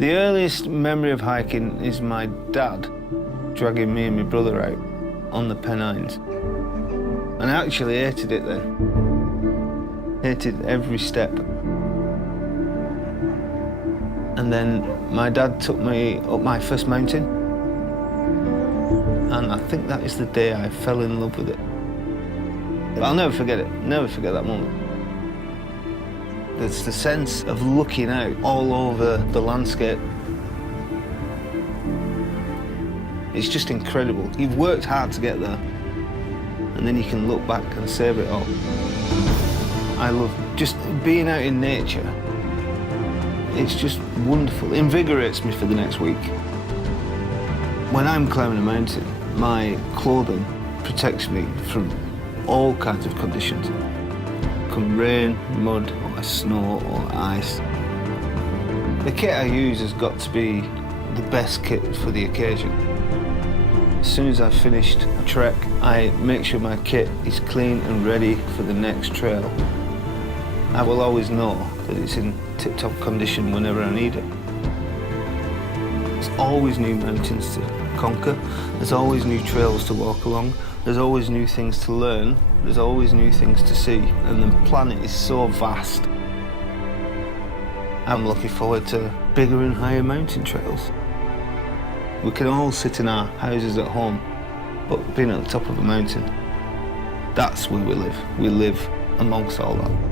The earliest memory of hiking is my dad dragging me and my brother out on the Pennines. And I actually hated it then. Hated every step. And then my dad took me up my first mountain. And I think that is the day I fell in love with it. I'll never forget it, never forget that moment. There's the sense of looking out all over the landscape. It's just incredible. You've worked hard to get there, and then you can look back and savor it all. I love just being out in nature. It's just wonderful. It invigorates me for the next week. When I'm climbing a mountain, my clothing protects me from all kinds of conditions. Come rain, mud, or snow, or ice. The kit I use has got to be the best kit for the occasion. As soon as I've finished a trek, I make sure my kit is clean and ready for the next trail. I will always know that it's in tip-top condition whenever I need it. There's always new mountains to conquer. There's always new trails to walk along. There's always new things to learn. There's always new things to see. And the planet is so vast. I'm looking forward to bigger and higher mountain trails. We can all sit in our houses at home, but being at the top of a mountain, that's where we live. We live amongst all that.